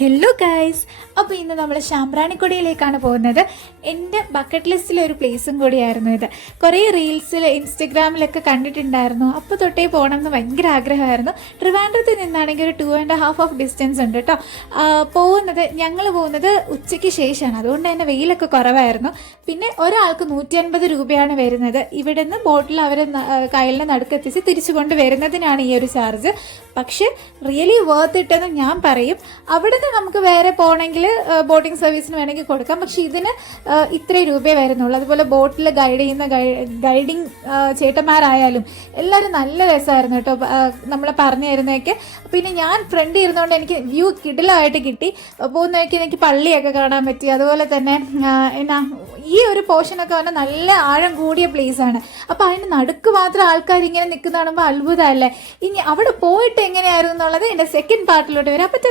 Hello guys, അപ്പോൾ ഇന്ന് നമ്മൾ ശാമ്പ്രാണിക്കൊടിയിലേക്കാണ് പോകുന്നത്. എൻ്റെ ബക്കറ്റ് ലിസ്റ്റിലെ ഒരു പ്ലേസും കൂടിയായിരുന്നു ഇത്. കുറേ റീൽസിൽ ഇൻസ്റ്റഗ്രാമിലൊക്കെ കണ്ടിട്ടുണ്ടായിരുന്നു. അപ്പോൾ തൊട്ടേ പോകണം എന്ന് ഭയങ്കര ആഗ്രഹമായിരുന്നു. ട്രിവാൻഡ്രത്തിൽ നിന്നാണെങ്കിൽ ഒരു 2.5 ഡിസ്റ്റൻസ് ഉണ്ട് കേട്ടോ. ഞങ്ങൾ പോകുന്നത് ഉച്ചയ്ക്ക് ശേഷമാണ്, അതുകൊണ്ട് തന്നെ വെയിലൊക്കെ കുറവായിരുന്നു. പിന്നെ ഒരാൾക്ക് 150 രൂപയാണ് വരുന്നത്. ഇവിടെ നിന്ന് ബോട്ടിൽ അവർ കയ്യിലിന് നടുക്കെത്തിച്ച് തിരിച്ചു കൊണ്ട് വരുന്നതിനാണ് ഈ ഒരു ചാർജ്. പക്ഷെ റിയലി വർത്ത് ഇട്ടെന്ന് ഞാൻ പറയും. അവിടെ നിന്ന് നമുക്ക് വേറെ പോകണമെങ്കിൽ ബോട്ടിംഗ് സർവീസിന് വേണമെങ്കിൽ കൊടുക്കാം, പക്ഷെ ഇതിന് ഇത്രയും രൂപയെ വരുന്നുള്ളൂ. അതുപോലെ ബോട്ടിൽ ഗൈഡ് ചെയ്യുന്ന ഗൈഡിങ് ചേട്ടന്മാരായാലും എല്ലാവരും നല്ല രസമായിരുന്നു കേട്ടോ, നമ്മളെ പറഞ്ഞു തരുന്നതൊക്കെ. പിന്നെ ഞാൻ ഫ്രണ്ട് ഇരുന്നുകൊണ്ട് എനിക്ക് വ്യൂ കിടിലമായിട്ട് കിട്ടി. പോകുന്നതൊക്കെ എനിക്ക് പള്ളിയൊക്കെ കാണാൻ പറ്റി. അതുപോലെ തന്നെ ഈ ഒരു പോർഷനൊക്കെ പറഞ്ഞാൽ നല്ല ആഴം കൂടിയ പ്ലേസാണ്. അപ്പോൾ അതിന് നടുക്ക് മാത്രം ആൾക്കാർ ഇങ്ങനെ നിൽക്കുന്ന കാണുമ്പോൾ അത്ഭുതമല്ലേ. ഇനി അവിടെ പോയിട്ട് എങ്ങനെയായിരുന്നു എന്നുള്ളത് എൻ്റെ സെക്കൻഡ് പാർട്ടിലോട്ട് വരാം. അപ്പോൾ